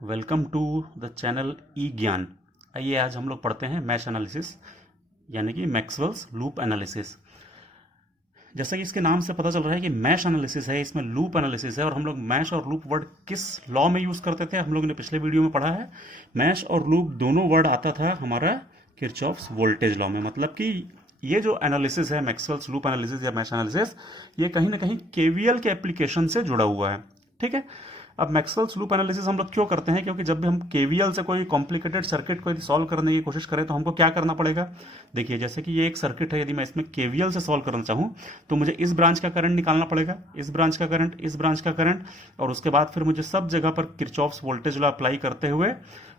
Welcome to the channel ई ज्ञान। आइए आज हम लोग पढ़ते हैं मैश एनालिसिस यानी कि मैक्सवेल्स लूप एनालिसिस। जैसा कि इसके नाम से पता चल रहा है कि मैश एनालिसिस है, इसमें लूप एनालिसिस है। और हम लोग मैश और लूप वर्ड किस लॉ में यूज़ करते थे हम लोगों ने पिछले वीडियो में पढ़ा है। मैश और लूप दोनों वर्ड आता था हमारा किरचॉफ्स वोल्टेज लॉ में। मतलब कि ये जो एनालिसिस है मैक्सवेल्स लूप एनालिसिस या मैश एनालिसिस, ये कहीं ना कहीं केवीएल के एप्लीकेशन से जुड़ा हुआ है। ठीक है। अब मैक्सवेल्स लूप एनालिसिस हम लोग क्यों करते हैं? क्योंकि जब भी हम केवीएल से कोई कॉम्प्लिकेटेड सर्किट को यदि सॉल्व करने की कोशिश करें तो हमको क्या करना पड़ेगा। देखिए, जैसे कि ये एक सर्किट है, यदि मैं इसमें केवीएल से सॉल्व करना चाहूँ तो मुझे इस ब्रांच का करंट निकालना पड़ेगा, इस ब्रांच का करंट, इस ब्रांच का करंट, और उसके बाद फिर मुझे सब जगह पर किरचॉफ्स वोल्टेज लॉ अप्लाई करते हुए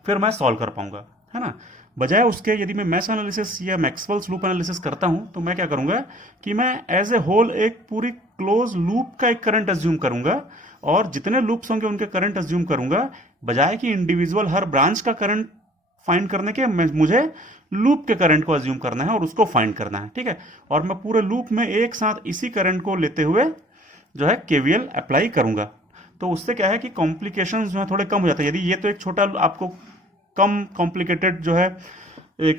फिर मैं सॉल्व कर पाऊंगा, है ना। बजाय उसके यदि मैं मैश एनालिसिस या मैक्सवेल्स लूप एनालिसिस करता हूं तो मैं क्या करूंगा कि मैं एज ए होल एक पूरी क्लोज लूप का एक करंट अज्यूम करूंगा, और जितने लूप्स होंगे उनके करंट अज्यूम करूंगा, बजाय कि इंडिविजुअल हर ब्रांच का करंट फाइंड करने के मुझे लूप के करंट को अज्यूम करना है और उसको फाइंड करना है। ठीक है। और मैं पूरे लूप में एक साथ इसी करंट को लेते हुए जो है केवीएल अप्लाई करूंगा। तो उससे क्या है कि कॉम्प्लिकेशंस जो है थोड़े कम हो जाते हैं। यदि ये तो एक छोटा आपको कम कॉम्प्लिकेटेड जो है एक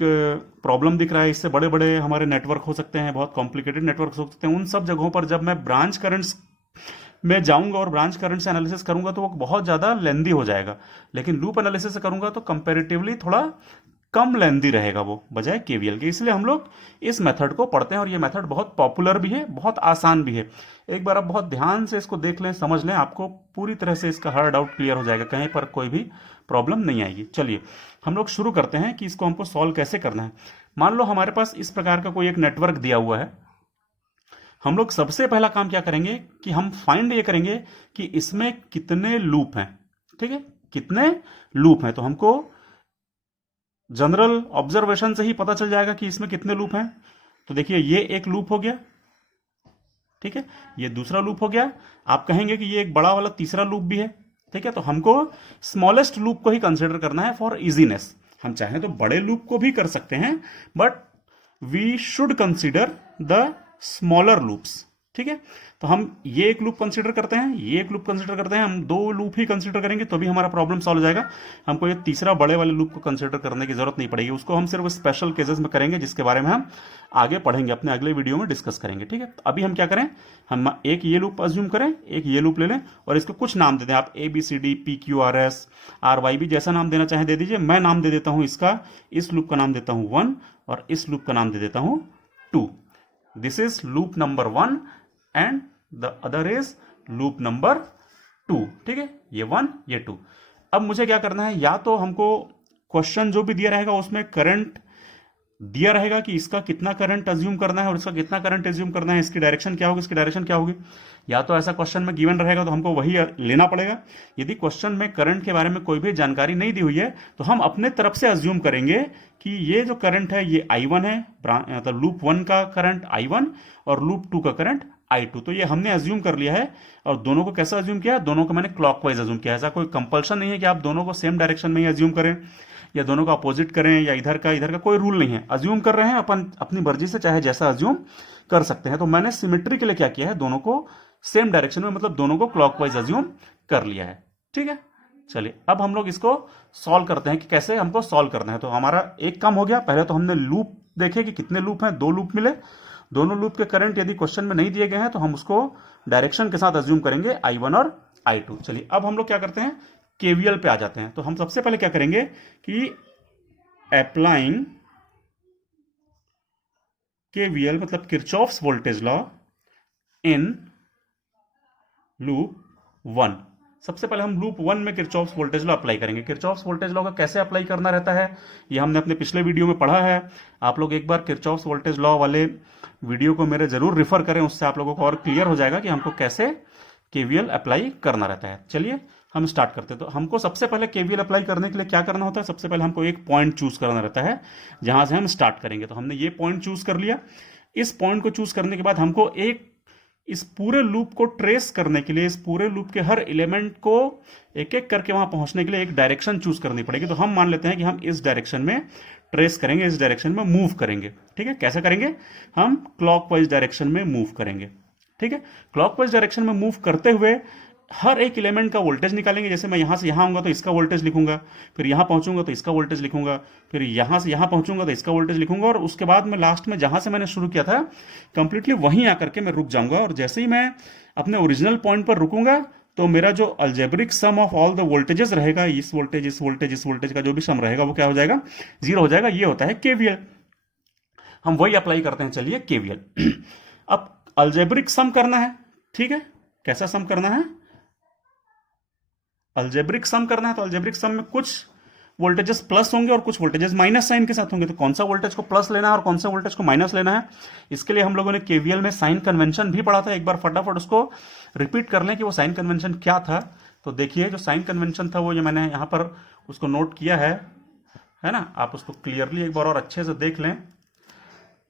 प्रॉब्लम दिख रहा है, इससे बड़े बड़े हमारे नेटवर्क हो सकते हैं, बहुत कॉम्प्लिकेटेड नेटवर्क हो सकते हैं। उन सब जगहों पर जब मैं ब्रांच करंट्स में जाऊंगा और ब्रांच करंट से एनालिसिस करूंगा तो वो बहुत ज़्यादा लेंदी हो जाएगा। लेकिन लूप एनालिसिस से करूंगा तो कंपैरेटिवली थोड़ा कम लेंदी रहेगा वो, बजाय केवीएल के। इसलिए हम लोग इस मेथड को पढ़ते हैं और ये मेथड बहुत पॉपुलर भी है, बहुत आसान भी है। एक बार आप बहुत ध्यान से इसको देख लें, समझ लें, आपको पूरी तरह से इसका हर डाउट क्लियर हो जाएगा, कहीं पर कोई भी प्रॉब्लम नहीं आएगी। चलिए हम लोग शुरू करते हैं कि इसको हमको सॉल्व कैसे करना है। मान लो हमारे पास इस प्रकार का कोई एक नेटवर्क दिया हुआ है। हम लोग सबसे पहला काम क्या करेंगे कि हम फाइंड ये करेंगे कि इसमें कितने लूप हैं। ठीक है, कितने लूप हैं। तो हमको जनरल ऑब्जर्वेशन से ही पता चल जाएगा कि इसमें कितने लूप हैं। तो देखिए, ये एक लूप हो गया, ठीक है, ये दूसरा लूप हो गया। आप कहेंगे कि ये एक बड़ा वाला तीसरा लूप भी है। ठीक है, तो हमको स्मॉलेस्ट लूप को ही कंसिडर करना है फॉर इजीनेस। हम चाहें तो बड़े लूप को भी कर सकते हैं, but we should consider the smaller loops. ठीक है, तो हम ये एक लूप कंसिडर करते हैं, ये एक लूप कंसिडर करते हैं, हम दो लूप ही कंसिडर करेंगे तो भी हमारा प्रॉब्लम सॉल्व हो जाएगा। हमको ये तीसरा बड़े वाले लूप को कंसिडर करने की जरूरत नहीं पड़ेगी, उसको हम सिर्फ स्पेशल केसेस में करेंगे, जिसके बारे में हम आगे पढ़ेंगे, अपने अगले वीडियो में डिस्कस करेंगे। ठीक है, तो अभी हम क्या करें, हम एक ये लूप अज्यूम करें, एक ये लूप ले लें और इसको कुछ नाम दे दें। आप A B C D P Q R S R Y भी जैसा नाम देना चाहें दे दीजिए। मैं नाम दे देता हूं इसका, इस लूप का नाम देता हूं 1 और इस लूप का नाम दे देता हूं 2। This is loop number 1 and the other is loop number 2। ठीक है, ये 1 ये 2। अब मुझे क्या करना है, या तो हमको क्वेश्चन जो भी दिया रहेगा उसमें करंट दिया रहेगा कि इसका कितना करंट अज्यूम करना है और इसका कितना करंट अज्यूम करना है, इसकी डायरेक्शन क्या होगी, इसकी डायरेक्शन क्या होगी। या तो ऐसा क्वेश्चन में गिवन रहेगा तो हमको वही लेना पड़ेगा। यदि क्वेश्चन में करंट के बारे में कोई भी जानकारी नहीं दी हुई है तो हम अपने तरफ से अज्यूम करेंगे कि ये जो करंट है ये I1 है, मतलब लूप 1 का करंट I1 और लूप 2 का करंट I2। तो ये हमने अज्यूम कर लिया है। और दोनों को कैसा अज्यूम किया है, दोनों को मैंने क्लॉकवाइज अज्यूम किया है। ऐसा कोई कंपल्शन नहीं है कि आप दोनों को सेम डायरेक्शन में ही अज्यूम करें या दोनों का अपोजिट करें या इधर का कोई रूल नहीं है। अज्यूम कर रहे हैं अपन अपनी मर्जी से, चाहे जैसा अज्यूम कर सकते हैं। तो मैंने सिमेट्री के लिए क्या किया है, दोनों को सेम डायरेक्शन में, मतलब दोनों को क्लॉकवाइज अज्यूम कर लिया है। ठीक है, चलिए अब हम लोग इसको सॉल्व करते हैं कि कैसे हमको सॉल्व करना है। तो हमारा एक काम हो गया। पहले तो हमने लूप देखे कि कितने लूप हैं, दो लूप मिले। दोनों लूप के करंट यदि क्वेश्चन में नहीं दिए गए हैं तो हम उसको डायरेक्शन के साथ अज्यूम करेंगे I1 और I2। चलिए अब हम लोग क्या करते हैं, केवीएल पे आ जाते हैं। तो हम सबसे पहले क्या करेंगे कि अप्लाइंग केवीएल मतलब Kirchhoff's voltage law in loop 1। सबसे पहले हम लूप 1 में किरचॉफ्स वोल्टेज लॉ अप्लाई करेंगे। किरचॉफ्स वोल्टेज लॉ का कैसे अप्लाई करना रहता है ये हमने अपने पिछले वीडियो में पढ़ा है। आप लोग एक बार किरचॉफ्स वोल्टेज लॉ वाले वीडियो को मेरे जरूर रिफर करें, उससे आप लोगों को और क्लियर हो जाएगा कि हमको कैसे केवीएल अप्लाई करना रहता है। चलिए हम स्टार्ट करते हैं। तो हमको सबसे पहले केवीएल अप्लाई करने के लिए क्या करना होता है, सबसे पहले हमको एक पॉइंट चूज करना रहता है जहां से हम स्टार्ट करेंगे। तो हमने ये पॉइंट चूज कर लिया। इस पॉइंट को चूज करने के बाद हमको इस पूरे लूप को ट्रेस करने के लिए, इस पूरे लूप के हर एलिमेंट को एक एक करके वहां पहुंचने के लिए एक डायरेक्शन चूज करनी पड़ेगी। तो हम मान लेते हैं कि हम इस डायरेक्शन में ट्रेस करेंगे, इस डायरेक्शन में मूव करेंगे। ठीक है, कैसे करेंगे, हम क्लॉकवाइज डायरेक्शन में मूव करेंगे। ठीक है, क्लॉकवाइज डायरेक्शन में मूव करते हुए हर एक एलिमेंट का वोल्टेज निकालेंगे। जैसे मैं यहाँ से यहाँ आऊँगा तो इसका वोल्टेज लिखूंगा, फिर यहाँ पहुँचूंगा तो इसका वोल्टेज लिखूंगा, फिर यहाँ से यहाँ पहुँचूंगा तो इसका वोल्टेज लिखूंगा, और उसके बाद मैं लास्ट में जहाँ से मैंने शुरू किया था कंप्लीटली वहीं आकर के मैं रुक जाऊंगा। और जैसे ही मैं अपने ओरिजिनल पॉइंट पर रुकूंगा तो मेरा जो algebraic sum of all the voltages रहेगा, इस वोल्टेज इस वोल्टेज इस वोल्टेज का जो भी सम रहेगा वो क्या हो जाएगा, जीरो हो जाएगा। ये होता है केवीएल। हम वही अप्लाई करते हैं, चलिए केवीएल। अब अल्जेब्रिक सम करना है, ठीक है। कैसा सम करना है, अल्जेब्रिक सम करना है। तो अल्जेब्रिक सम में कुछ वोल्टेजेस प्लस होंगे और कुछ वोल्टेजेस माइनस साइन के साथ होंगे। तो कौन सा वोल्टेज को प्लस लेना है और कौन सा वोल्टेज को माइनस लेना है, इसके लिए हम लोगों ने केवीएल में साइन कन्वेंशन भी पढ़ा था। एक बार फटाफट उसको रिपीट कर लें कि वो साइन कन्वेंशन क्या था। तो देखिए जो साइन कन्वेंशन था वो ये मैंने यहाँ पर उसको नोट किया है ना। आप उसको क्लियरली एक बार और अच्छे से देख लें।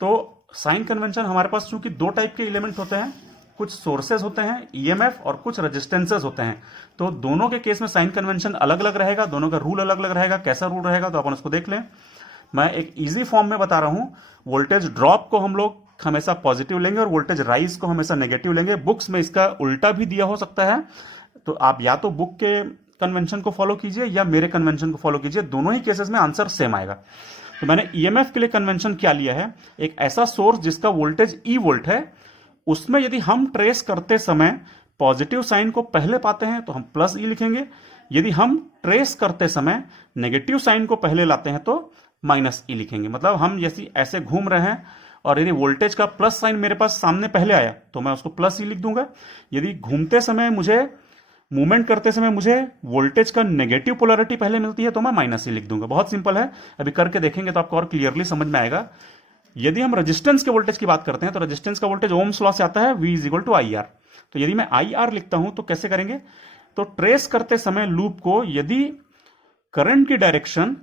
तो साइन कन्वेंशन हमारे पास चूंकि दो टाइप के एलिमेंट होते हैं, कुछ सोर्सेज होते हैं ईएमएफ और कुछ रेजिस्टेंसेस होते हैं। तो दोनों के केस में साइन कन्वेंशन अलग अलग रहेगा, दोनों का रूल अलग अलग रहेगा। कैसा रूल रहेगा तो अपन उसको देख लें। मैं एक इजी फॉर्म में बता रहा हूं। वोल्टेज ड्रॉप को हम लोग हमेशा पॉजिटिव लेंगे और वोल्टेज राइज को हमेशा नेगेटिव लेंगे। बुक्स में इसका उल्टा भी दिया हो सकता है, तो आप या तो बुक के कन्वेंशन को फॉलो कीजिए या मेरे कन्वेंशन को फॉलो कीजिए, दोनों ही केसेस में आंसर सेम आएगा। तो मैंने ईएमएफ के लिए कन्वेंशन क्या लिया है, एक ऐसा सोर्स जिसका वोल्टेज ई वोल्ट है, उसमें यदि हम ट्रेस करते समय पॉजिटिव साइन को पहले पाते हैं तो हम प्लस ई लिखेंगे। यदि हम ट्रेस करते समय नेगेटिव साइन को पहले लाते हैं तो माइनस ई लिखेंगे। मतलब हम जैसे ऐसे घूम रहे हैं और यदि वोल्टेज का प्लस साइन मेरे पास सामने पहले आया तो मैं उसको प्लस ई लिख दूंगा। यदि घूमते समय मुझे मूवमेंट करते समय मुझे वोल्टेज का नेगेटिव पोलैरिटी पहले मिलती है तो मैं माइनस ई लिख दूंगा। बहुत सिंपल है, अभी करके देखेंगे तो आपको और क्लियरली समझ में आएगा। यदि हम रेजिस्टेंस के वोल्टेज की बात करते हैं तो रेजिस्टेंस का वोल्टेज ओम्स लॉ से आता है, V = IR। तो यदि मैं IR लिखता हूं तो कैसे करेंगे, तो ट्रेस करते समय लूप को यदि करंट की डायरेक्शन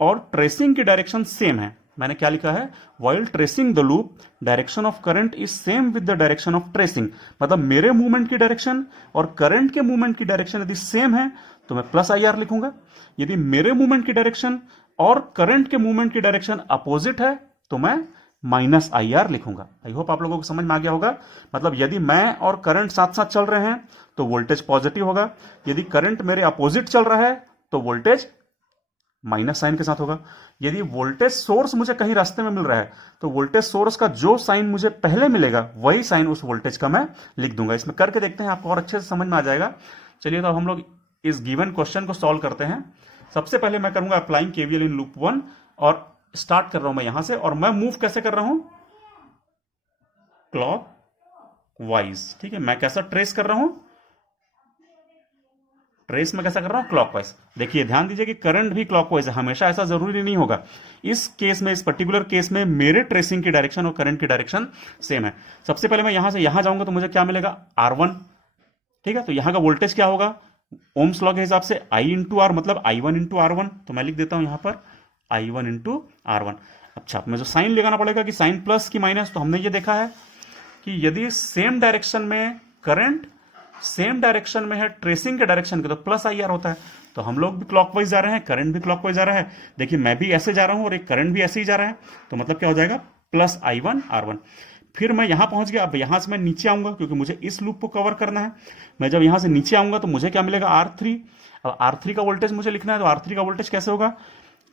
और ट्रेसिंग की डायरेक्शन सेम है, मैंने क्या लिखा है, while tracing the loop direction of current is same with the direction of tracing. मतलब मेरे मूवमेंट की डायरेक्शन और करंट के मूवमेंट की डायरेक्शन यदि सेम है तो मैं प्लस IR लिखूंगा। यदि मेरे मूवमेंट की डायरेक्शन और करंट के मूवमेंट की डायरेक्शन अपोजिट है तो मैं माइनस IR लिखूंगा। आई होप आप लोगों को समझ में आ गया होगा। मतलब यदि मैं और करंट साथ साथ चल रहे हैं तो वोल्टेज पॉजिटिव होगा, यदि करंट मेरे अपोजिट चल रहा है तो वोल्टेज माइनस साइन के साथ होगा। यदि वोल्टेज सोर्स मुझे कहीं रास्ते में मिल रहा है तो वोल्टेज सोर्स का जो साइन मुझे पहले मिलेगा वही साइन उस वोल्टेज का मैं लिख दूंगा। इसमें करके देखते हैं, आपको और अच्छे से समझ में आ जाएगा। चलिए तो अब हम लोग इस गिवन क्वेश्चन को सॉल्व करते हैं। सबसे पहले मैं करूंगा अप्लाइंग केवीएल इन लूप 1 और स्टार्ट कर रहा हूं मैं यहां से, और मैं मूव कैसे कर रहा हूं, क्लॉक वाइज। ठीक है, मैं कैसा ट्रेस कर रहा हूं, ट्रेस में कैसा कर रहा हूं, क्लॉकवाइज। देखिए ध्यान दीजिए कि करंट भी क्लॉकवाइज है, हमेशा ऐसा जरूरी नहीं होगा। इस केस में, इस पर्टिकुलर केस में मेरे ट्रेसिंग की डायरेक्शन और करंट की डायरेक्शन सेम है। सबसे पहले मैं यहां से यहां जाऊंगा तो मुझे क्या मिलेगा, R1। ठीक है, तो यहां का वोल्टेज क्या होगा, ओम्स लॉ के हिसाब से I इंटू आर, मतलब I1 इंटू R1। तो मैं लिख देता हूं यहां पर I1 इंटू R1। अच्छा, मुझे साइन लगाना पड़ेगा कि साइन प्लस की माइनस। तो हमने ये देखा है कि यदि सेम डायरेक्शन में करंट सेम डायरेक्शन में है ट्रेसिंग के डायरेक्शन के तो प्लस IR होता है। तो हम लोग भी क्लॉकवाइज जा रहे हैं, करंट भी क्लॉकवाइज जा रहा है। देखिए मैं भी ऐसे जा रहा हूं और एक करंट भी ऐसे ही जा रहा है, तो मतलब क्या हो जाएगा, प्लस I1 R1। फिर मैं यहां पहुंच गया। अब यहां से मैं नीचे आऊंगा क्योंकि मुझे इस लूप को कवर करना है। मैं जब यहां से नीचे आऊंगा तो मुझे क्या मिलेगा, R3। अब R3 का वोल्टेज मुझे लिखना है, तो R3 का वोल्टेज कैसे होगा,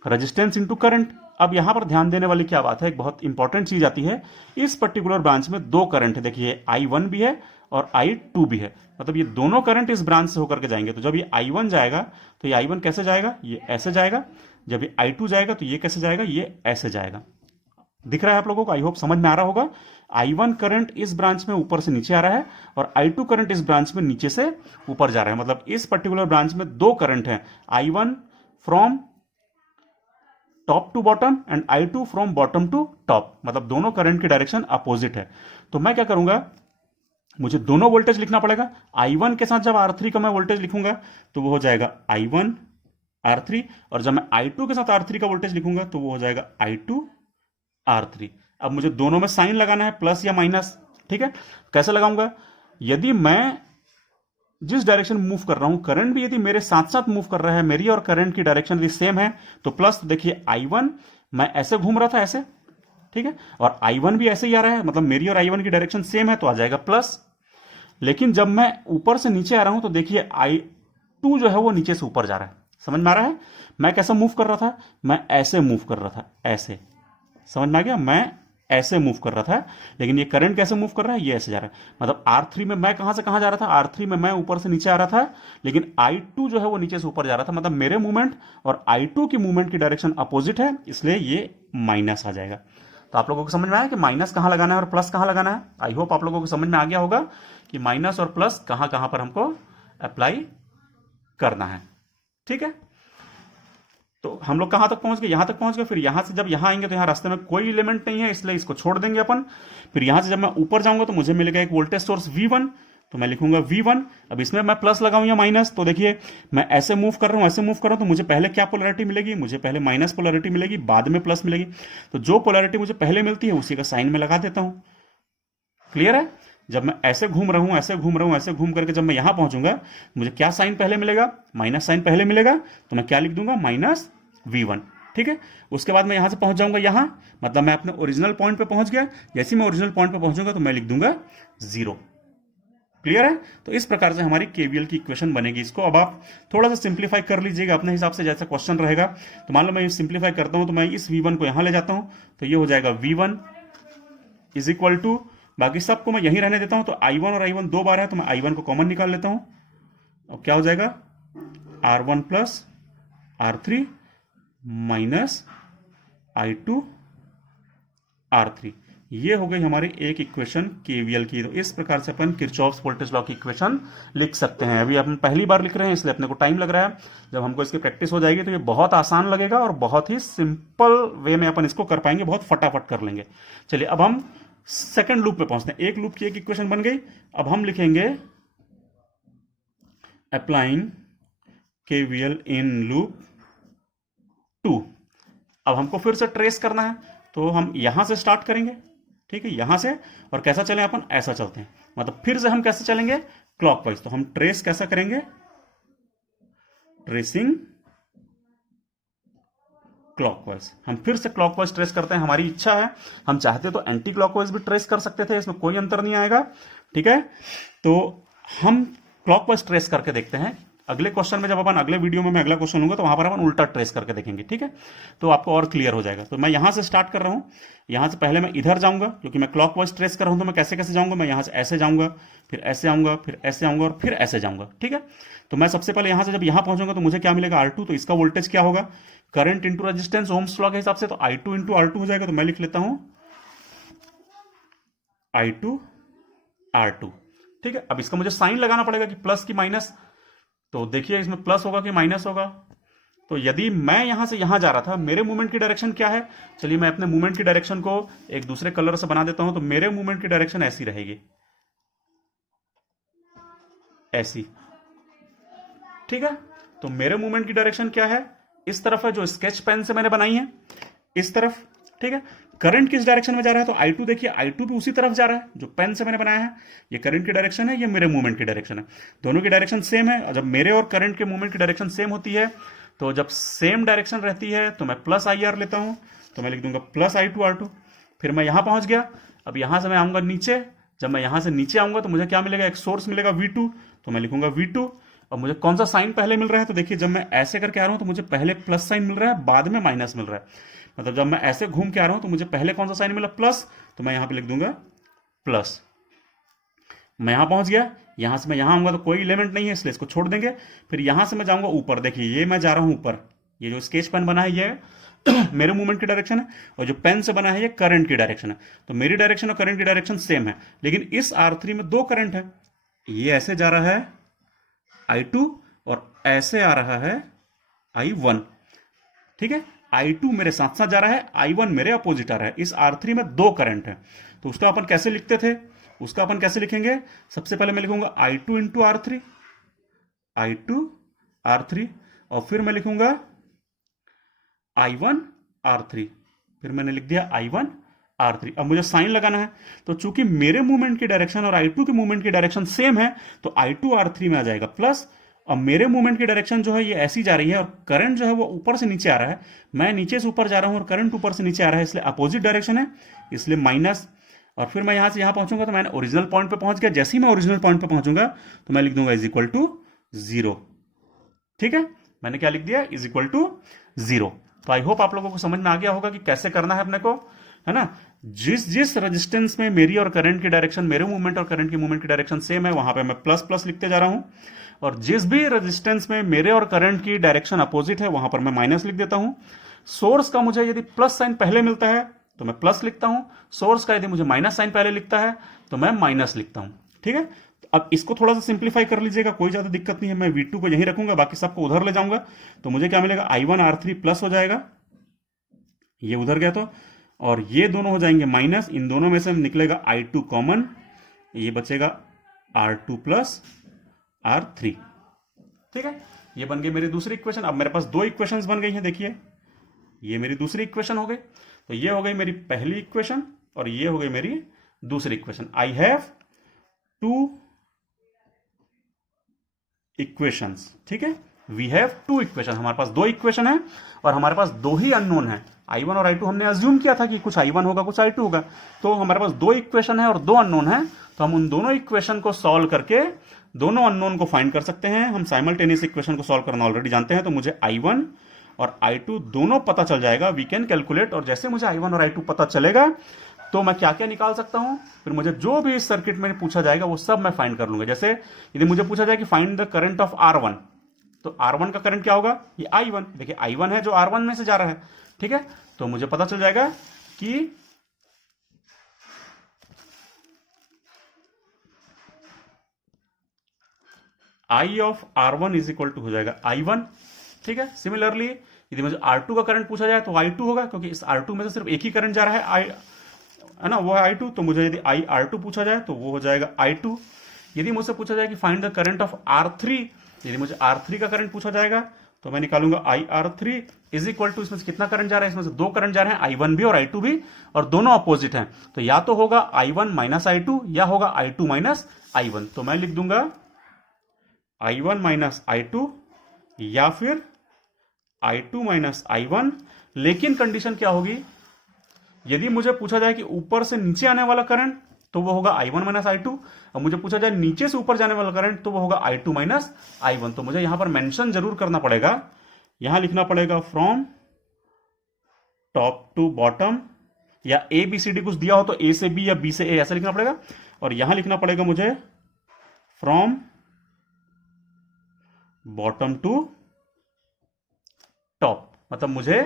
रेजिस्टेंस इंटू करंट। अब यहां पर ध्यान देने वाली क्या बात है, एक बहुत इंपॉर्टेंट चीज आती है। इस पर्टिकुलर ब्रांच में दो करंट है, देखिए I1 भी है और I2 भी है। मतलब ये दोनों करंट इस ब्रांच से होकर के जाएंगे। तो जब ये I1 जाएगा तो ये I1 कैसे जाएगा, ये ऐसे जाएगा। जब ये I2 जाएगा तो ये कैसे जाएगा, ये ऐसे जाएगा। दिख रहा है आप लोगों को, आई होप समझ में आ रहा होगा। I1 करंट इस ब्रांच में ऊपर से नीचे आ रहा है और I2 करंट इस ब्रांच में नीचे से ऊपर जा रहा है। मतलब इस पर्टिकुलर ब्रांच में दो करंट हैं, I1 from top to bottom and I2 from bottom to top. मतलब दोनों करंट की डायरेक्शन अपोजिट है। तो मैं क्या करूंगा, मुझे दोनों वोल्टेज लिखना पड़ेगा। I1 के साथ जब R3 का मैं वोल्टेज लिखूंगा तो वो हो जाएगा I1 R3, और जब मैं I2 के साथ R3 का वोल्टेज लिखूंगा तो वो हो जाएगा I2 R3। अब मुझे दोनों में साइन लगाना है, प्लस या माइनस। ठीक है, कैसे लगाऊंगा, यदि मैं जिस डायरेक्शन मूव कर रहा हूं, करंट भी यदि मेरे साथ साथ मूव कर रहा है, मेरी और करंट की डायरेक्शन यदि सेम है तो प्लस। देखिए I1 मैं ऐसे घूम रहा था, ऐसे, ठीक है, और I1 भी ऐसे ही आ रहा है, मतलब मेरी और I1 की डायरेक्शन सेम है तो आ जाएगा प्लस। लेकिन जब मैं ऊपर से नीचे आ रहा हूं तो देखिए I2 जो है वो नीचे से ऊपर जा रहा है। समझ में आ रहा है? मैं कैसे मूव कर रहा था? मैं ऐसे मूव कर रहा था, ऐसे। समझ में आ गया? मैं ऐसे मूव कर रहा था, लेकिन ये करंट कैसे मूव कर रहा है? ये ऐसे जा रहा है। मतलब R3 में मैं कहां से कहां जा रहा था? R3 में मैं ऊपर से नीचे आ रहा था, लेकिन I2 जो है वो नीचे से ऊपर जा रहा था। मतलब मेरे मूवमेंट और I2 की मूवमेंट की डायरेक्शन अपोजिट है, इसलिए ये माइनस आ जाएगा। तो आप लोगों को समझ में आया कि माइनस कहां लगाना है और प्लस कहां लगाना है? आई होप आप लोगों को समझ में आ गया होगा कि माइनस और प्लस कहां कहां पर हमको अप्लाई करना है। ठीक है, तो हम लोग कहां तक पहुंच गए? यहां तक पहुंच गए। फिर यहां से जब यहां आएंगे तो यहां रास्ते में कोई एलिमेंट नहीं है, इसलिए इसको छोड़ देंगे अपन। फिर यहां से जब मैं ऊपर जाऊंगा तो मुझे मिलेगा एक वोल्टेज सोर्स V1, तो मैं लिखूंगा V1। अब इसमें मैं प्लस लगाऊं या माइनस, तो देखिए मैं ऐसे मूव कर रहा हूं, ऐसे मूव कर रहा हूं, तो मुझे पहले क्या पोलैरिटी मिलेगी? मुझे पहले माइनस पोलैरिटी मिलेगी, बाद में प्लस मिलेगी। तो जो पोलैरिटी मुझे पहले मिलती है उसी का साइन में लगा देता हूं। क्लियर है? जब मैं ऐसे घूम रहा हूं, ऐसे घूम रहा हूं, ऐसे घूम करके जब मैं यहां पहुंचूंगा, मुझे क्या साइन पहले मिलेगा? माइनस साइन पहले मिलेगा, तो मैं क्या लिख दूंगा? Minus V1। ठीक है, उसके बाद मैं यहां से पहुंच जाऊंगा यहां, मतलब मैं अपने ओरिजिनल पॉइंट पे पहुंच गया। जैसे मैं ओरिजिनल पॉइंट पे पहुंचूंगा तो मैं लिख दूंगा 0। क्लियर है? तो इस प्रकार से हमारी केवीएल की इक्वेशन बनेगी। इसको अब आप थोड़ा सा सिंप्लीफाई कर लीजिएगा अपने हिसाब से, जैसा क्वेश्चन रहेगा। तो मान लो मैं सिंप्लीफाई करता हूं, तो मैं इस V1 को यहां ले जाता हूं, तो ये हो जाएगा V1 इज इक्वल टू, बाकी सबको मैं यहीं रहने देता हूं। तो I1 और I1 दो बार है, तो मैं I1 को कॉमन निकाल लेता हूं। अब क्या हो जाएगा? R1 plus R3 minus I2 R3। ये हो गई हमारी एक इक्वेशन केवीएल की। तो इस प्रकार से अपन किरचॉफ्स वोल्टेज लॉ की इक्वेशन लिख सकते हैं। अभी अपन पहली बार लिख रहे हैं, इसलिए अपने को टाइम लग रहा है। जब हमको इसकी प्रैक्टिस हो जाएगी तो ये बहुत आसान लगेगा और बहुत ही सिंपल वे में अपन इसको कर पाएंगे, बहुत फटाफट कर लेंगे। चलिए अब हम सेकंड लूप पे पहुंचते हैं। एक लूप की एक इक्वेशन बन गई। अब हम लिखेंगे अप्लाइंग केवीएल इन लूप 2। अब हमको फिर से ट्रेस करना है, तो हम यहां से स्टार्ट करेंगे। ठीक है, यहां से, और कैसा चले अपन? ऐसा चलते हैं। मतलब फिर से हम कैसे चलेंगे? क्लॉकवाइज। तो हम ट्रेस कैसा करेंगे? Tracing clockwise. हम फिर से क्लॉकवाइज ट्रेस करते हैं। हमारी इच्छा है, हम चाहते तो एंटी क्लॉकवाइज भी ट्रेस कर सकते थे, इसमें कोई अंतर नहीं आएगा। ठीक है, तो हम क्लॉकवाइज ट्रेस करके देखते हैं। अगले क्वेश्चन में जब अपन, अगले वीडियो में मैं अगला क्वेश्चन लूंगा तो वहां पर अपन उल्टा ट्रेस करके देखेंगे। ठीक है, तो आपको और क्लियर हो जाएगा। तो मैं यहां से स्टार्ट कर रहा हूं। यहां से पहले मैं इधर जाऊंगा, क्योंकि मैं क्लॉकवाइज ट्रेस कर रहा हूं। तो मैं कैसे कैसे जाऊंगा? मैं यहां से ऐसे जाऊंगा, फिर ऐसे आऊंगा, फिर ऐसे आऊंगा और फिर ऐसे जाऊंगा। ठीक है, तो मैं सबसे पहले यहां से जब यहां पहुंचूंगा तो मुझे क्या मिलेगा? R2। तो इसका वोल्टेज क्या होगा? Current into resistance, Ohm's law के हिसाब से, तो I2 इंटू R2 हो जाएगा। तो मैं लिख लेता हूं I2 R2। ठीक है, अब इसका मुझे साइन लगाना पड़ेगा कि प्लस की माइनस। तो देखिए इसमें प्लस होगा कि माइनस होगा। तो यदि मैं यहां से यहां जा रहा था, मेरे मूवमेंट की डायरेक्शन क्या है? चलिए मैं अपने मूवमेंट की डायरेक्शन को एक दूसरे कलर से बना देता हूं। तो मेरे मूवमेंट की डायरेक्शन ऐसी रहेगी, ऐसी। ठीक है, तो मेरे मूवमेंट की डायरेक्शन क्या है? इस तरफ है, जो स्केच पेन से मैंने बनाई है, इस तरफ। ठीक है, करंट किस डायरेक्शन में जा रहा है? तो I2 देखिए, I2 भी उसी तरफ जा रहा है जो पेन से मैंने बनाया है। ये करंट की डायरेक्शन है, ये मेरे मूवमेंट की डायरेक्शन है। दोनों की डायरेक्शन सेम है। और जब मेरे और करंट के मूवमेंट की डायरेक्शन सेम होती है, तो जब सेम डायरेक्शन रहती है तो मैं प्लस IR लेता हूं। तो मैं लिख दूंगा प्लस I2 R2। फिर मैं यहां पहुंच गया। अब यहां से मैं आऊंगा नीचे। जब मैं यहां से नीचे आऊंगा तो मुझे क्या मिलेगा? एक सोर्स मिलेगा V2। तो मैं लिखूंगा V2। और मुझे कौन सा साइन पहले मिल रहा है? तो देखिए जब मैं ऐसे करके आ रहा हूं तो मुझे पहले प्लस साइन मिल रहा है, बाद में माइनस मिल रहा है। मतलब जब मैं ऐसे घूम के आ रहा हूं तो मुझे पहले कौन सा साइन मिला? प्लस। तो मैं यहां पे लिख दूंगा प्लस। मैं यहां पहुंच गया। यहां से मैं यहां आऊंगा तो कोई एलिमेंट नहीं है, इसलिए इसको छोड़ देंगे। फिर यहां से मैं जाऊंगा ऊपर। देखिए ये मैं जा रहा हूं ऊपर। ये जो स्केच पेन बना है ये मेरे मूवमेंट की डायरेक्शन है, और जो पेन से बना है ये करंट की डायरेक्शन है। तो मेरी डायरेक्शन और करंट की डायरेक्शन सेम है, लेकिन इस R3 में दो करंट है। ये ऐसे जा रहा है I2 और ऐसे आ रहा है I1। ठीक है, I2 मेरे साथ साथ जा रहा है, I1 मेरे अपोजिट आ रहा है। इस R3 में दो करंट है। तो उसका अपन कैसे लिखते थे? उसका अपन कैसे लिखेंगे? सबसे पहले मैं लिखूंगा I2 into R3, I2 R3, और फिर मैं लिखूंगा I1 R3। फिर मैंने लिख दिया I1 R3। अब मुझे साइन लगाना है। तो चूंकि मेरे मूवमेंट की डायरेक्शन और I2 के मूवमेंट की डायरेक्शन सेम है, तो I2 R3 में आ जाएगा प्लस। और मेरे मूवमेंट की डायरेक्शन जो है ये ऐसी जा रही है, और करंट जो है वो ऊपर से नीचे आ रहा है। मैं नीचे से ऊपर जा रहा हूं और करंट ऊपर से नीचे आ रहा है, इसलिए अपोजिट डायरेक्शन है, इसलिए माइनस। और फिर मैं यहां से यहां पहुंचूंगा तो मैंने ओरिजिनल पॉइंट पे पहुंच गया। जैसे ही मैं ओरिजिनल पॉइंट पे पहुंचूंगा तो मैं लिख दूंगा इज इक्वल टू 0। ठीक है, मैंने क्या लिख दिया, इज इक्वल टू 0। तो आई होप आप लोगों को समझ में आ गया होगा कि कैसे करना है अपने को, है ना। जिस जिस रेजिस्टेंस में मेरी और करंट की डायरेक्शन, मेरे मूवमेंट और करंट की मूवमेंट की डायरेक्शन सेम है, वहां पे मैं प्लस प्लस लिखते जा रहा हूं। और जिस भी रेजिस्टेंस में मेरे और करंट की डायरेक्शन अपोजिट है वहां पर मैं माइनस लिख देता हूं। सोर्स का मुझे यदि प्लस साइन पहले मिलता है तो मैं प्लस लिखता हूं, सोर्स का यदि मुझे माइनस साइन पहले लिखता है तो मैं माइनस लिखता हूं। ठीक है, अब इसको थोड़ा सा सिंप्लीफाई कर लीजिएगा, कोई ज्यादा दिक्कत नहीं है। मैं V2 को यहीं रखूंगा, बाकी सबको उधर ले जाऊंगा। तो मुझे क्या मिलेगा, I1 R3 प्लस हो जाएगा, ये उधर गया तो, और ये दोनों हो जाएंगे माइनस। इन दोनों में से निकलेगा I2 कॉमन, ये बचेगा R2 प्लस R3। ठीक है, ये बन गई मेरी दूसरी इक्वेशन। अब मेरे पास दो इक्वेशंस बन गई हैं, देखिए ये मेरी दूसरी इक्वेशन हो गई। तो ये हो गई मेरी पहली इक्वेशन और ये हो गई मेरी दूसरी equation. I have two equations. ठीक है, वी हैव टू इक्वेशन, हमारे पास दो इक्वेशन है और हमारे पास दो ही अननोन है। I1 और I2 हमने अज्यूम किया था कि कुछ I1 होगा कुछ I2 होगा, तो हमारे पास दो इक्वेशन है और दो अननोन है। तो हम उन दोनों इक्वेशन को सॉल्व करके दोनों अननोन को फाइंड कर सकते हैं। हम साइमल्टेनियस इक्वेशन को सॉल्व करना ऑलरेडी जानते हैं, तो मुझे I1 और I2 दोनों पता चल जाएगा, वी कैन कैलकुलेट। और जैसे मुझे I1 और I2 पता चलेगा तो मैं क्या क्या निकाल सकता हूं, फिर मुझे जो भी इस सर्किट में पूछा जाएगा वो सब मैं फाइंड कर लूंगा। जैसे यदि मुझे पूछा जाए कि find the current of R1, तो R1 का करंट क्या होगा, ये I1। देखिए I1 है जो R1 में से जा रहा है। ठीक है, तो मुझे पता चल जाएगा कि I of R1 is equal to हो जाएगा I1। ठीक है, सिमिलरली यदि मुझे R2 का करंट पूछा जाए तो I2 होगा, क्योंकि इस R2 में से सिर्फ एक ही करंट जा रहा है, है ना, वो है I2। तो मुझे यदि R2 पूछा जाए तो वो हो जाएगा I2। यदि मुझसे पूछा जाए कि find the current of R3, यदि मुझे R3 का करंट पूछा जाएगा तो मैं निकालूंगा IR3 इज इक्वल टू, इसमें से कितना करंट जा रहा है, इसमें से दो करंट जा रहे हैं, I1 भी और I2 भी, और दोनों अपोजिट हैं। तो या तो होगा I1 माइनस I2 या होगा I2 माइनस I1। तो मैं लिख दूंगा I1 माइनस I2 या फिर I2 माइनस I1। लेकिन कंडीशन क्या होगी, यदि मुझे पूछा जाए कि ऊपर से नीचे आने वाला करंट तो वो होगा I1 माइनस I2, और मुझे पूछा जाए नीचे से ऊपर जाने वाला करंट तो वो होगा I2 माइनस I1। तो मुझे यहां पर मेंशन जरूर करना पड़ेगा, यहां लिखना पड़ेगा फ्रॉम टॉप टू बॉटम, या ABCD कुछ दिया हो तो A से B या B से A ऐसा लिखना पड़ेगा। और यहां लिखना पड़ेगा मुझे फ्रॉम बॉटम टू टॉप, मतलब मुझे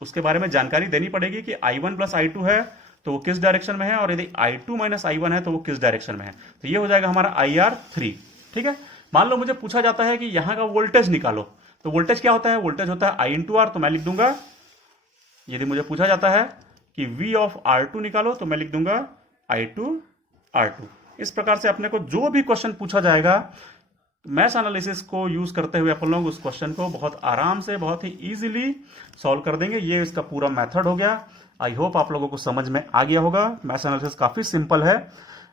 उसके बारे में जानकारी देनी पड़ेगी कि I1 प्लस I2 है तो वो किस डायरेक्शन में है, और यदि I2 माइनस I1 है तो वो किस डायरेक्शन में है। तो ये हो जाएगा हमारा IR3। ठीक है, मान लो मुझे पूछा जाता है कि यहां का वोल्टेज निकालो, तो वोल्टेज क्या होता है, वोल्टेज होता है I इंटू R। तो मैं लिख दूंगा, यदि मुझे पूछा जाता है कि V ऑफ R2 निकालो तो मैं लिख दूंगा I2 R2। इस प्रकार से अपने को जो भी क्वेश्चन पूछा जाएगा, मैश एनालिसिस को यूज करते हुए अपन लोग उस क्वेश्चन को बहुत आराम से, बहुत ही इजीली सॉल्व कर देंगे। ये इसका पूरा मेथड हो गया। आई होप आप लोगों को समझ में आ गया होगा। मैश एनालिसिस काफी सिंपल है,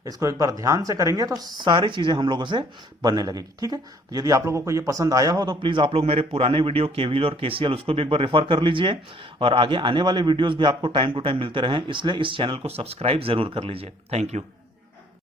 इसको एक बार ध्यान से करेंगे तो सारी चीजें हम लोगों से बनने लगेगी। ठीक है, तो यदि आप लोगों को ये पसंद आया हो तो प्लीज आप लोग मेरे पुराने वीडियो KVL और KCL उसको भी एक बार रेफर कर लीजिए, और आगे आने वाले वीडियोस भी आपको टाइम टू टाइम मिलते रहें, इसलिए इस चैनल को सब्सक्राइब जरूर कर लीजिए। Thank you.